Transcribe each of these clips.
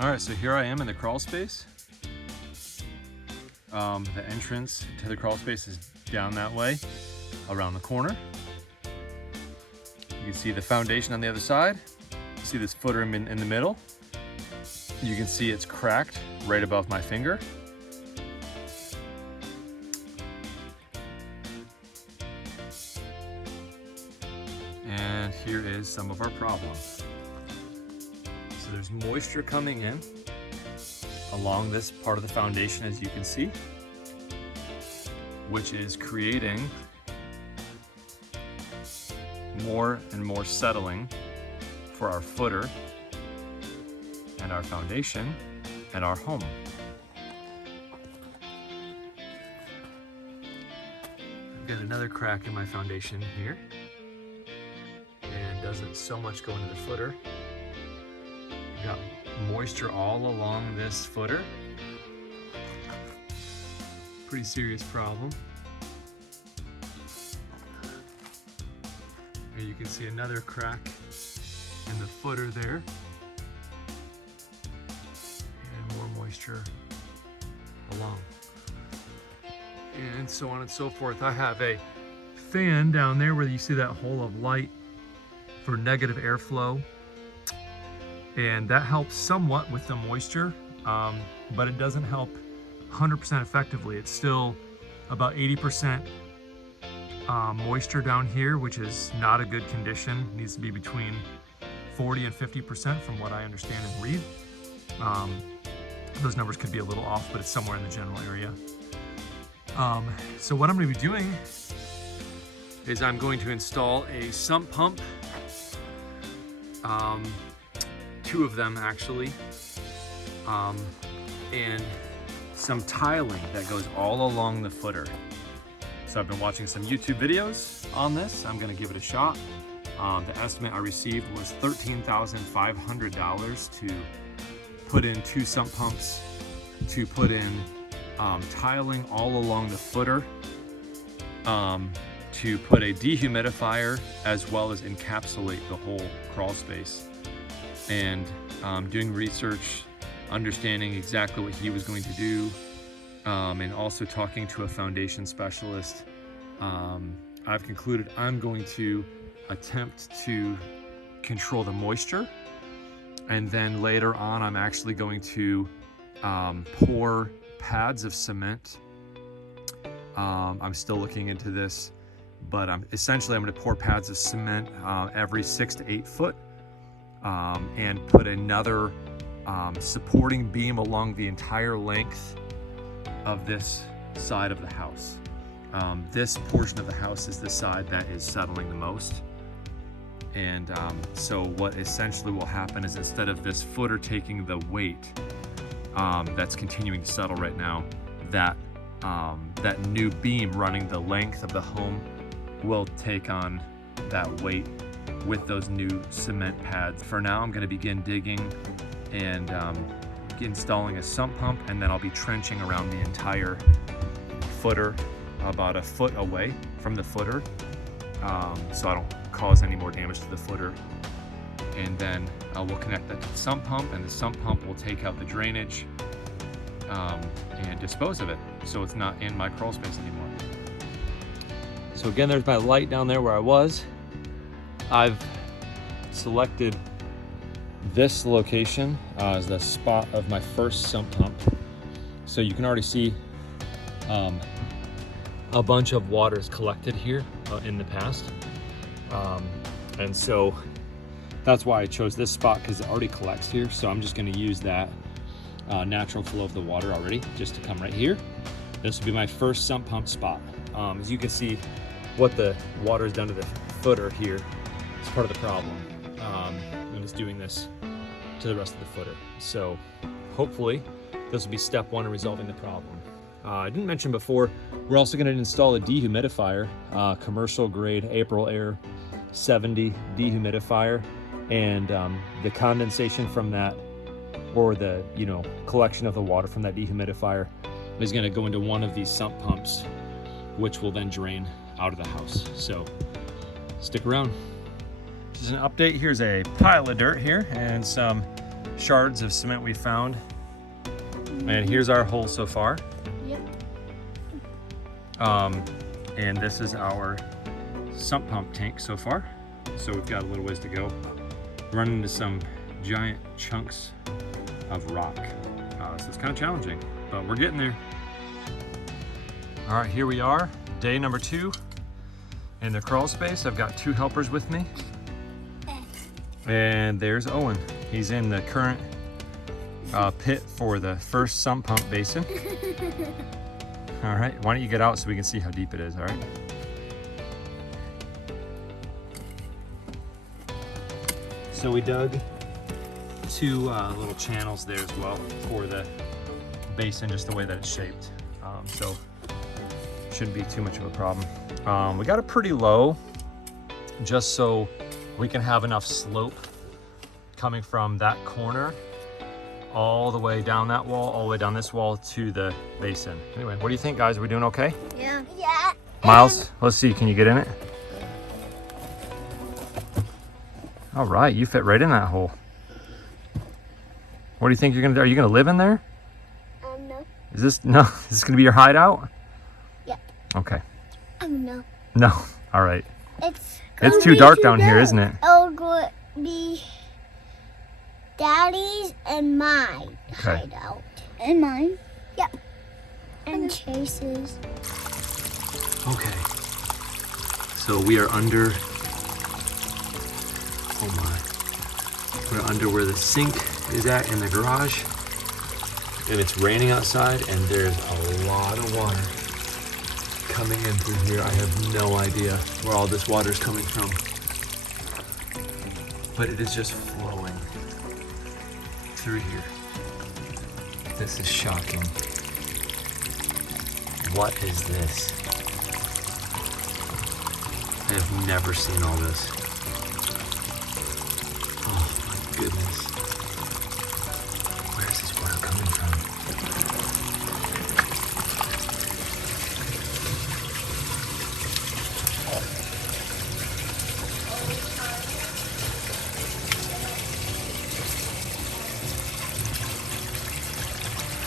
All right, so here I am in the crawl space. The entrance to the crawl space is down that way, around the corner. You can see the foundation on the other side. You see this footer in the middle. You can see it's cracked right above my finger. And here is some of our problems. So there's moisture coming in along this part of the foundation, as you can see, which is creating more and more settling for our footer and our foundation and our home. I've got another crack in my foundation here, and doesn't so much go into the footer. I've got moisture all along this footer. Pretty serious problem. Here you can see another crack in the footer there. And more moisture along. And so on and so forth. I have a fan down there where you see that hole of light for negative airflow. And that helps somewhat with the moisture, but it doesn't help 100% effectively. It's still about 80% moisture down here, which is not a good condition. It needs to be between 40 and 50% from what I understand and read. Those numbers could be a little off, but it's somewhere in the general area. So what I'm going to be doing is I'm going to install a sump pump. Two of them actually, and some tiling that goes all along the footer. So I've been watching some YouTube videos on this. I'm gonna give it a shot. The estimate I received was $13,500 to put in 2 sump pumps, to put in tiling all along the footer, to put a dehumidifier, as well as encapsulate the whole crawl space. And doing research, understanding exactly what he was going to do, and also talking to a foundation specialist, I've concluded I'm going to attempt to control the moisture, and then later on I'm actually going to pour pads of cement. I'm still looking into this, but essentially I'm going to pour pads of cement every 6 to 8 foot. And put another supporting beam along the entire length of this side of the house. This portion of the house is the side that is settling the most. And so what essentially will happen is, instead of this footer taking the weight that's continuing to settle right now, that new beam running the length of the home will take on that weight with those new cement pads. For now, I'm going to begin digging and installing a sump pump, and then I'll be trenching around the entire footer about a foot away from the footer, so I don't cause any more damage to the footer. And then we'll connect that to the sump pump, and the sump pump will take out the drainage and dispose of it, so it's not in my crawl space anymore. So again, there's my light down there where I was. I've selected this location as the spot of my first sump pump. So you can already see a bunch of water is collected here in the past. And so that's why I chose this spot, because it already collects here. So I'm just going to use that natural flow of the water already just to come right here. This will be my first sump pump spot. As you can see, what the water has done to the footer here is part of the problem, and it's doing this to the rest of the footer. So hopefully this will be step 1 in resolving the problem. I didn't mention before, we're also going to install a dehumidifier, commercial grade April Air 70 dehumidifier, and the condensation from that, or the collection of the water from that dehumidifier, is going to go into one of these sump pumps, which will then drain out of the house. So stick around. Just an update. Here's a pile of dirt here and some shards of cement we found. And here's our hole so far. Yep. And this is our sump pump tank so far. So we've got a little ways to go. Running into some giant chunks of rock. So it's kind of challenging, but we're getting there. All right, here we are, day number 2 in the crawl space. I've got 2 helpers with me. And there's Owen. He's in the current pit for the first sump pump basin. All right, why don't you get out so we can see how deep it is, all right? So we dug 2 little channels there as well for the basin, just the way that it's shaped. So shouldn't be too much of a problem. We got it pretty low, just so we can have enough slope coming from that corner all the way down that wall, all the way down this wall to the basin. Anyway, what do you think, guys? Are we doing okay? Yeah. Yeah. Miles, let's see, can you get in it? All right, you fit right in that hole. What do you think you're gonna do? Are you gonna live in there? No. Is this gonna be your hideout? Yeah. Okay. No. No, all right. It's too dark down here, isn't it? It'll be Daddy's and mine hideout. And mine? Yep. And Chase's. Okay. So we are under, oh my. We're under where the sink is at in the garage. And it's raining outside and there's a lot of water coming in through here. I have no idea where all this water is coming from. But it is just flowing through here. This is shocking. What is this? I have never seen all this. Oh my goodness. Where is this water coming from?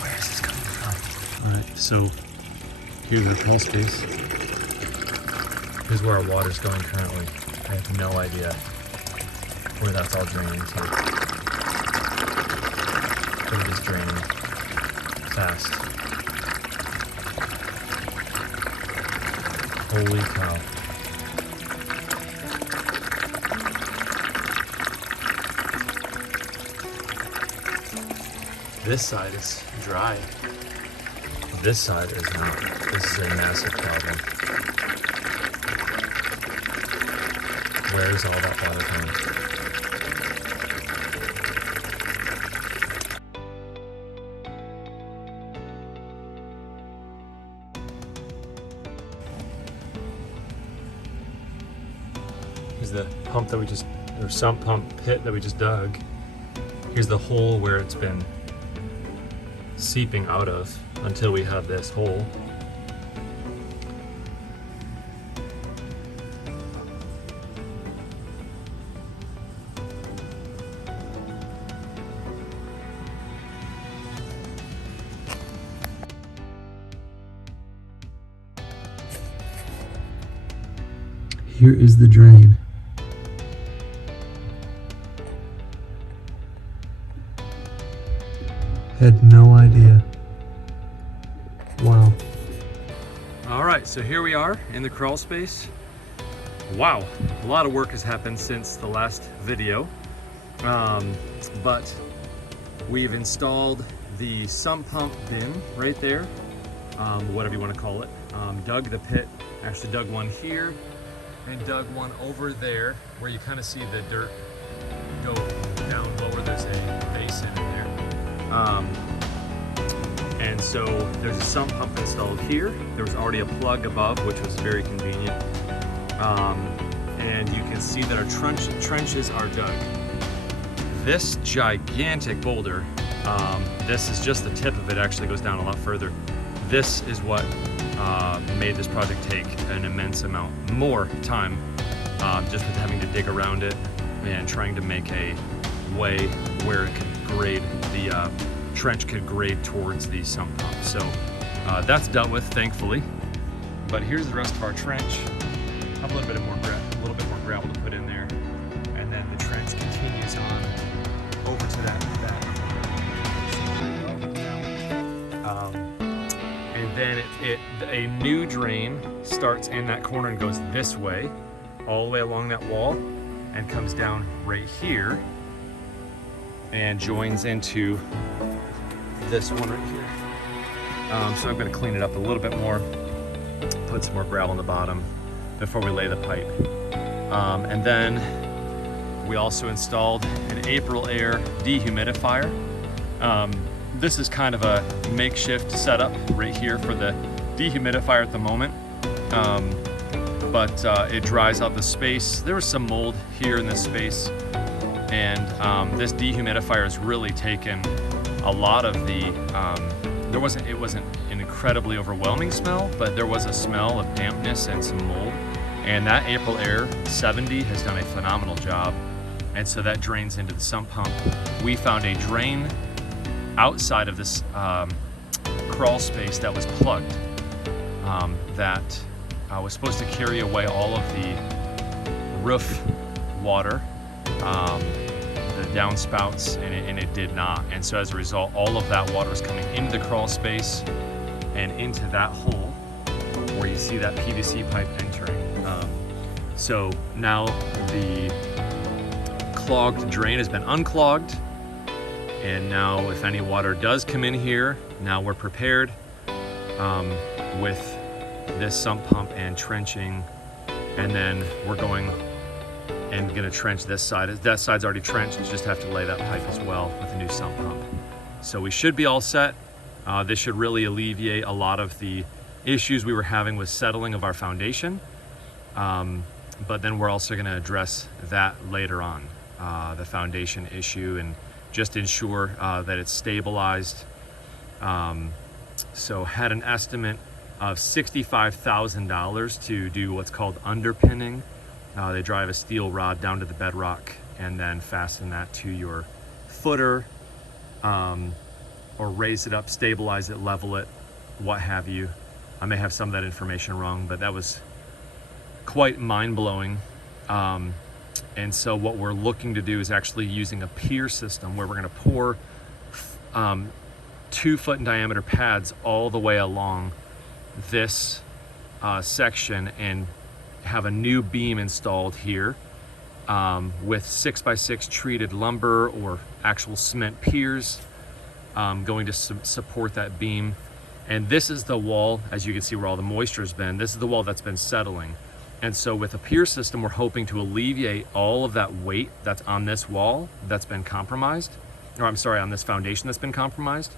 Where is this coming from? All right, so here's our Crawlspace. Here's where our water's going currently. I have no idea where that's all draining to. But it is draining fast. Holy cow. This side is dry. This side is not. This is a massive problem. Where is all that water coming? Here's the pump that we just, or sump pump pit that we just dug. Here's the hole where it's been seeping out of until we have this hole. Here is the drain. Had no idea. Wow. All right, so here we are in the crawl space. Wow, a lot of work has happened since the last video. But we've installed the sump pump bin right there, whatever you want to call it. Dug the pit, actually dug one here, and dug one over there where you kind of see the dirt go down lower. There's a basin in there. And so there's a sump pump installed here. There was already a plug above, which was very convenient. And you can see that our trenches are dug. This gigantic boulder, this is just the tip of it, actually goes down a lot further. This is what made this project take an immense amount more time, just with having to dig around it and trying to make a way where it could grade, the trench could grade towards the sump pump. So that's dealt with, thankfully. But here's the rest of our trench. Have a little bit more gravel to put in there, and then the trench continues on over to that and then a new drain starts in that corner and goes this way, all the way along that wall, and comes down right here and joins into this one right here. So I'm going to clean it up a little bit more, put some more gravel on the bottom before we lay the pipe. And then we also installed an April Air dehumidifier. This is kind of a makeshift setup right here for the dehumidifier at the moment. But it dries out the space. There was some mold here in this space, and this dehumidifier has really taken a lot of the, it wasn't an incredibly overwhelming smell, but there was a smell of dampness and some mold. And that April Air 70 has done a phenomenal job. And so that drains into the sump pump. We found a drain outside of this crawl space that was plugged, that was supposed to carry away all of the roof water, the downspouts, and it did not. And so as a result, all of that water is coming into the crawl space and into that hole where you see that PVC pipe entering. So now the clogged drain has been unclogged, and now if any water does come in here, now we're prepared with this sump pump and trenching, and then we're going and gonna trench this side. That side's already trenched, we just have to lay that pipe as well with a new sump pump. So we should be all set. This should really alleviate a lot of the issues we were having with settling of our foundation. But then we're also gonna address that later on, the foundation issue, and just ensure that it's stabilized. So had an estimate of $65,000 to do what's called underpinning. They drive a steel rod down to the bedrock and then fasten that to your footer, or raise it up, stabilize it, level it, what have you. I may have some of that information wrong, but that was quite mind-blowing. And so what we're looking to do is actually using a pier system where we're going to pour 2 foot in diameter pads all the way along this section, and have a new beam installed here with 6x6 treated lumber or actual cement piers going to support that beam. And this is the wall, as you can see, where all the moisture's been. This is the wall that's been settling. And so with a pier system, we're hoping to alleviate all of that weight that's on this wall that's been compromised, or I'm sorry, on this foundation that's been compromised.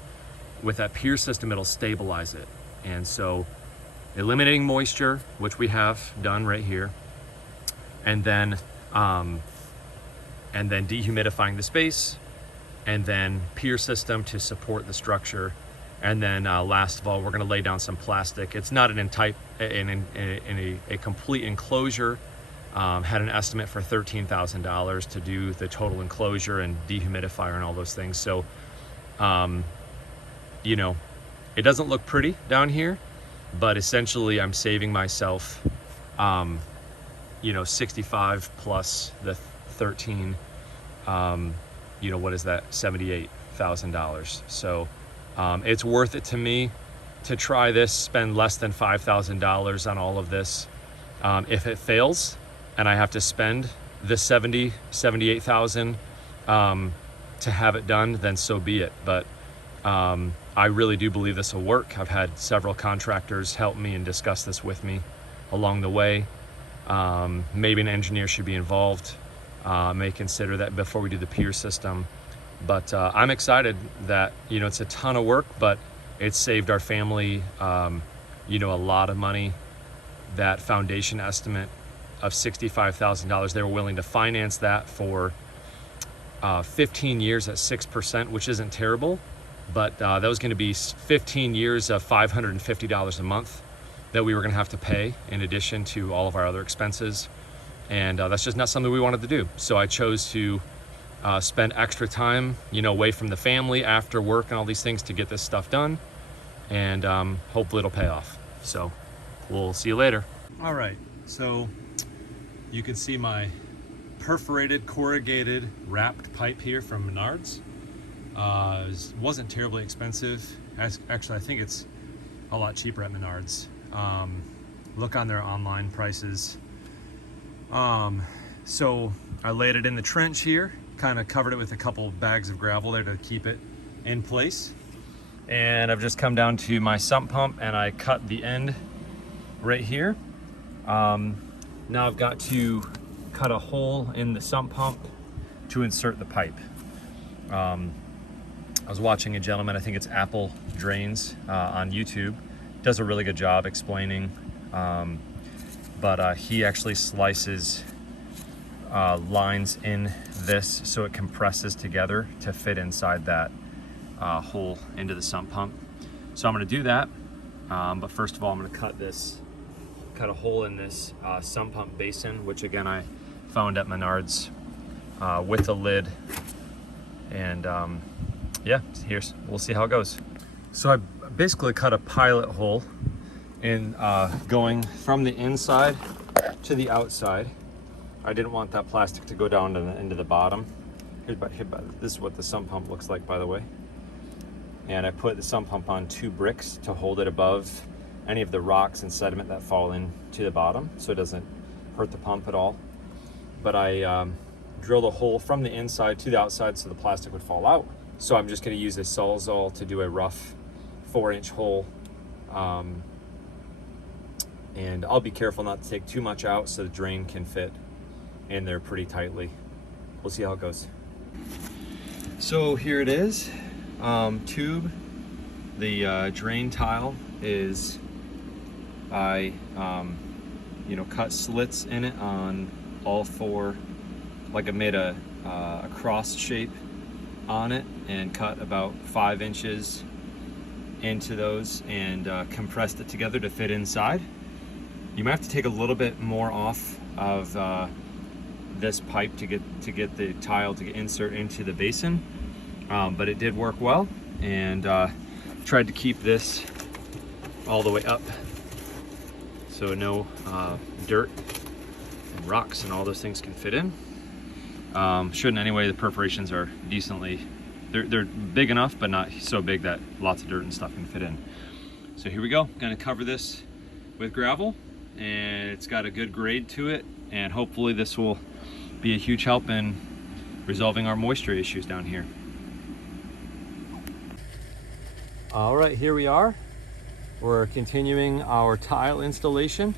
With that pier system, it'll stabilize it. And so eliminating moisture, which we have done right here, and then dehumidifying the space, and then pier system to support the structure. And then last of all, we're gonna lay down some plastic. It's not in a complete enclosure. Had an estimate for $13,000 to do the total enclosure and dehumidifier and all those things. So, you know, it doesn't look pretty down here, but essentially I'm saving myself, you know, 65 plus the 13, you know, what is that? $78,000. So, it's worth it to me to try this, spend less than $5,000 on all of this. If it fails and I have to spend the $78,000 to have it done, then so be it. But I really do believe this will work. I've had several contractors help me and discuss this with me along the way. Maybe an engineer should be involved. May consider that before we do the pier system. But I'm excited that, you know, it's a ton of work, but it's saved our family, you know, a lot of money. That foundation estimate of $65,000, they were willing to finance that for 15 years at 6%, which isn't terrible, but that was going to be 15 years of $550 a month that we were going to have to pay in addition to all of our other expenses. And that's just not something we wanted to do. So I chose to spend extra time, you know, away from the family after work and all these things to get this stuff done. And hopefully it'll pay off. So we'll see you later. All right, so you can see my perforated, corrugated, wrapped pipe here from Menards. Wasn't terribly expensive. Actually, I think it's a lot cheaper at Menards. Look on their online prices. So I laid it in the trench here, kind of covered it with a couple bags of gravel there to keep it in place. And I've just come down to my sump pump and I cut the end right here. Now I've got to cut a hole in the sump pump to insert the pipe. I was watching a gentleman, I think it's Apple Drains on YouTube, does a really good job explaining, but he actually slices lines in this so it compresses together to fit inside that hole into the sump pump. So I'm going to do that, but first of all I'm going to cut a hole in this sump pump basin, which again I found at Menards with a lid. And yeah, we'll see how it goes. So I basically cut a pilot hole in going from the inside to the outside. I didn't want that plastic to go down to the end of the bottom. This is what the sump pump looks like, by the way. And I put the sump pump on 2 bricks to hold it above any of the rocks and sediment that fall into the bottom, so it doesn't hurt the pump at all. But I drilled a hole from the inside to the outside so the plastic would fall out. So I'm just going to use a Sawzall to do a rough 4-inch hole. And I'll be careful not to take too much out so the drain can fit in there pretty tightly. We'll see how it goes. So here it is. Tube. The drain tile is, I cut slits in it on all 4, like I made a cross shape on it and cut about 5 inches into those and compressed it together to fit inside. You might have to take a little bit more off of this pipe to get the tile to insert into the basin, but it did work well, and tried to keep this all the way up so no dirt and rocks and all those things can fit in. Shouldn't anyway. The perforations are decently, they're big enough, but not so big that lots of dirt and stuff can fit in. So here we go. Gonna cover this with gravel, and it's got a good grade to it, and hopefully this will be a huge help in resolving our moisture issues down here. All right, here we are. We're continuing our tile installation.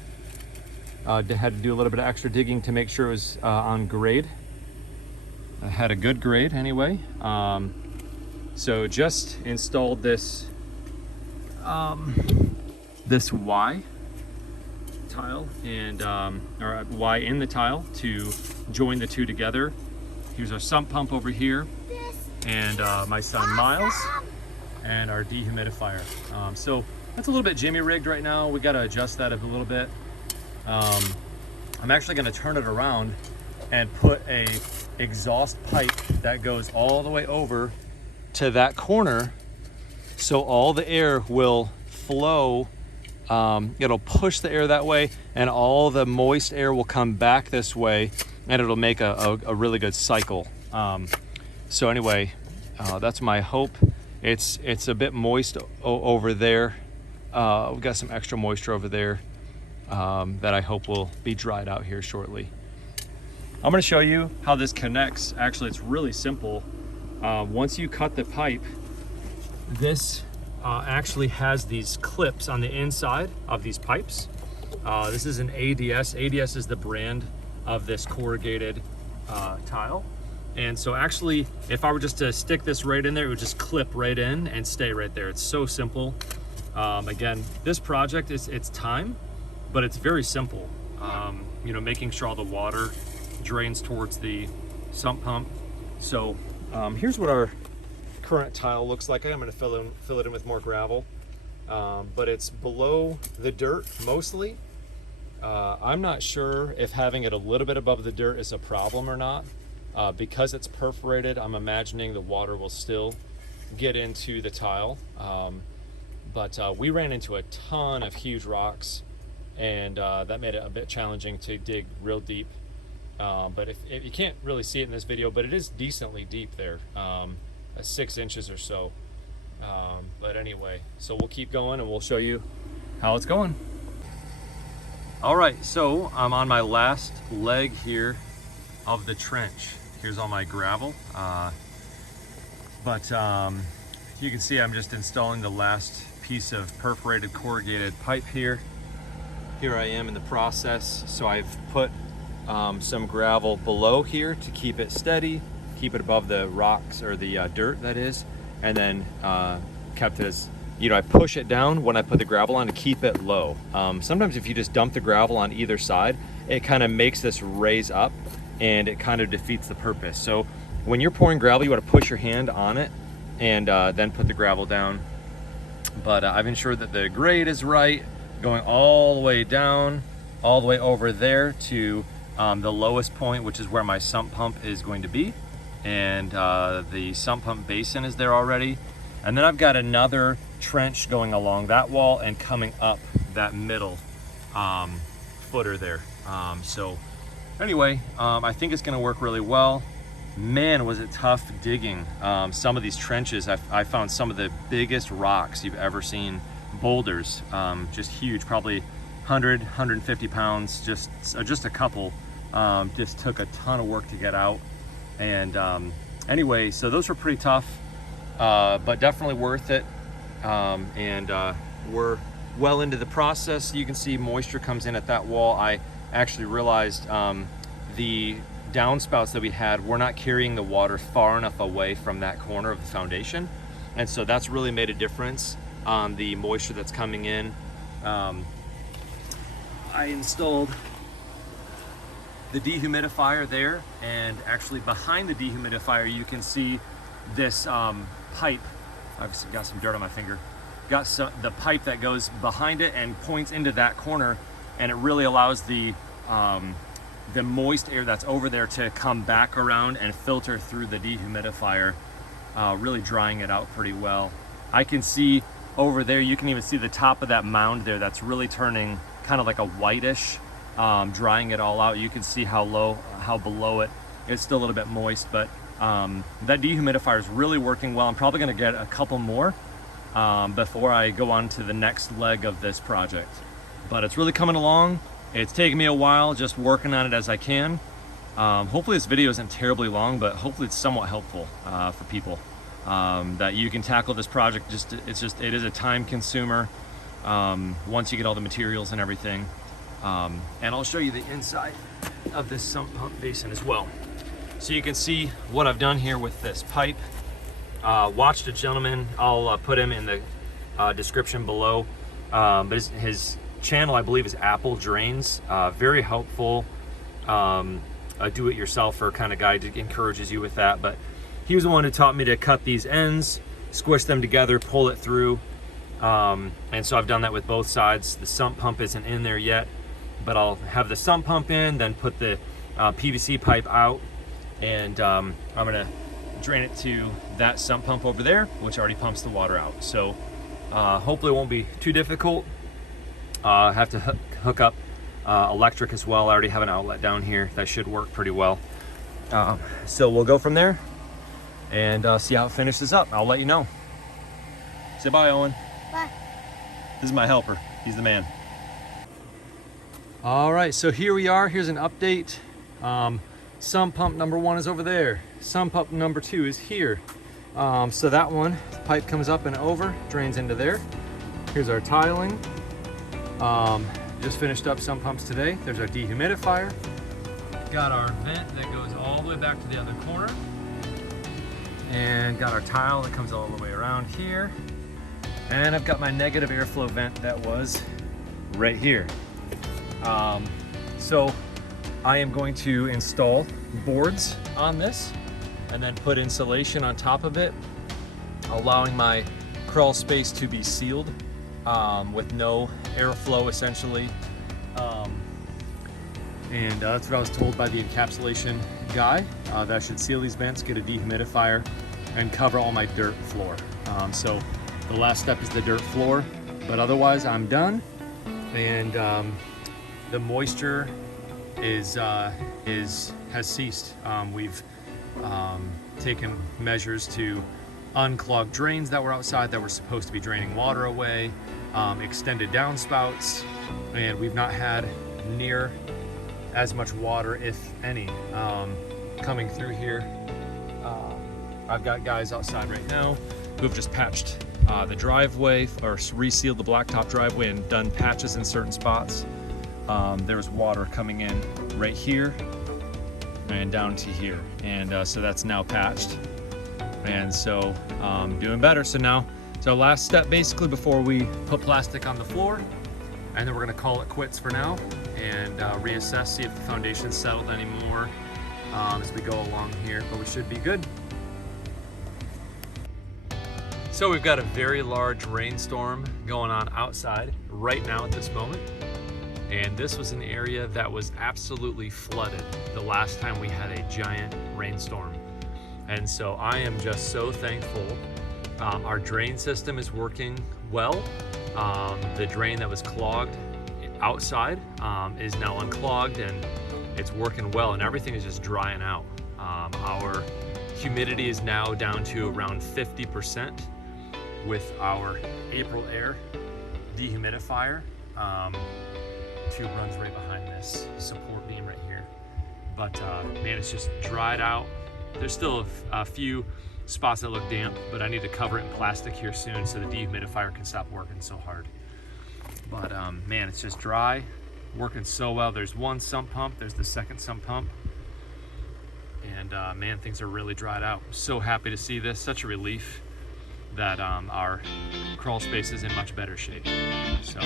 Had to do a little bit of extra digging to make sure it was on grade. I had a good grade anyway. So just installed this this Y tile and or Y in the tile to join the two together. Here's our sump pump over here, and my son Miles, and our dehumidifier. So that's a little bit jimmy rigged right now. We got to adjust that a little bit. I'm actually going to turn it around and put a exhaust pipe that goes all the way over to that corner, so all the air will flow. It'll push the air that way, and all the moist air will come back this way, and it'll make a really good cycle. So anyway, that's my hope. It's a bit moist over there. We've got some extra moisture over there that I hope will be dried out here shortly. I'm going to show you how this connects. Actually, it's really simple. Once you cut the pipe, this actually has these clips on the inside of these pipes. This is an ADS. ADS is the brand of this corrugated tile. And so actually, if I were just to stick this right in there, it would just clip right in and stay right there. It's so simple. Again, this project it's time, but it's very simple. Making sure all the water drains towards the sump pump. So here's what our current tile looks like. I'm going to fill it in with more gravel, but it's below the dirt mostly. I'm not sure if having it a little bit above the dirt is a problem or not. Because it's perforated, I'm imagining the water will still get into the tile. But we ran into a ton of huge rocks, and that made it a bit challenging to dig real deep. But if you can't really see it in this video, but it is decently deep there, 6 inches or so. But anyway, so we'll keep going and we'll show you how it's going. All right, so I'm on my last leg here of the trench. Here's all my gravel. But you can see I'm just installing the last piece of perforated corrugated pipe here. Here I am in the process. So I've put some gravel below here to keep it steady, keep it above the rocks, or the dirt that is, and then kept it as, you know, I push it down when I put the gravel on to keep it low. Sometimes if you just dump the gravel on either side, it kind of makes this raise up and it kind of defeats the purpose. So when you're pouring gravel, you want to push your hand on it and then put the gravel down. But I've ensured that the grade is right, going all the way down, all the way over there to the lowest point, which is where my sump pump is going to be. And the sump pump basin is there already. And then I've got another trench going along that wall and coming up that middle footer there. So anyway, I think it's gonna work really well. Man, was it tough digging some of these trenches. I found some of the biggest rocks you've ever seen, boulders, just huge, probably 100, 150 pounds, just a couple. Just took a ton of work to get out. And anyway, so those were pretty tough, but definitely worth it. And we're well into the process. You can see moisture comes in at that wall. I actually realized the downspouts that we had were not carrying the water far enough away from that corner of the foundation. And so that's really made a difference on the moisture that's coming in. I installed the dehumidifier there, and actually behind the dehumidifier you can see this pipe. I've got some dirt on my finger. Got the pipe that goes behind it and points into that corner, and it really allows the moist air that's over there to come back around and filter through the dehumidifier, really drying it out pretty well. I can see over there, you can even see the top of that mound there that's really turning kind of like a whitish, drying it all out. You can see how below it, it's still a little bit moist, but that dehumidifier is really working well. I'm probably gonna get a couple more before I go on to the next leg of this project. But it's really coming along. It's taken me a while just working on it as I can. Hopefully this video isn't terribly long, but hopefully it's somewhat helpful for people, that you can tackle this project. It is a time consumer once you get all the materials and everything. And I'll show you the inside of this sump pump basin as well. So you can see what I've done here with this pipe. Watched a gentleman, I'll put him in the description below, but his channel, I believe, is Apple Drains. Very helpful, a do-it-yourselfer kind of guy, encourages you with that. But he was the one who taught me to cut these ends, squish them together, pull it through. And so I've done that with both sides. The sump pump isn't in there yet, but I'll have the sump pump in, then put the PVC pipe out, and I'm gonna drain it to that sump pump over there, which already pumps the water out. So hopefully it won't be too difficult. I have to hook up electric as well. I already have an outlet down here that should work pretty well. So we'll go from there and see how it finishes up. I'll let you know. Say bye, Owen. Bye. This is my helper. He's the man. All right, so here we are. Here's an update. Sump pump number 1 is over there. Sump pump number 2 is here. So that one, pipe comes up and over, drains into there. Here's our tiling. Just finished up sump pumps today. There's our dehumidifier. Got our vent that goes all the way back to the other corner. And got our tile that comes all the way around here. And I've got my negative airflow vent that was right here. So I am going to install boards on this and then put insulation on top of it, allowing my crawl space to be sealed with no airflow essentially. And that's what I was told by the encapsulation guy, that I should seal these vents, get a dehumidifier, and cover all my dirt floor. So the last step is the dirt floor, but otherwise I'm done. And the moisture has ceased. We've taken measures to unclog drains that were outside that were supposed to be draining water away, extended downspouts, and we've not had near as much water, if any, coming through here. I've got guys outside right now who've just patched the driveway, or resealed the blacktop driveway and done patches in certain spots. There's water coming in right here and down to here, and so that's now patched, and so doing better. So last step basically before we put plastic on the floor, and then we're gonna call it quits for now and reassess, see if the foundation's settled anymore as we go along here, but we should be good. So we've got a very large rainstorm going on outside right now at this moment. And this was an area that was absolutely flooded the last time we had a giant rainstorm. And so I am just so thankful. Our drain system is working well. The drain that was clogged outside is now unclogged, and it's working well, and everything is just drying out. Our humidity is now down to around 50% with our April Air dehumidifier. Tube runs right behind this support beam right here. But man, it's just dried out. There's still a few spots that look damp, but I need to cover it in plastic here soon so the dehumidifier can stop working so hard. But man, it's just dry, working so well. There's one sump pump, there's the second sump pump. And man, things are really dried out. I'm so happy to see this, such a relief that our crawl space is in much better shape. So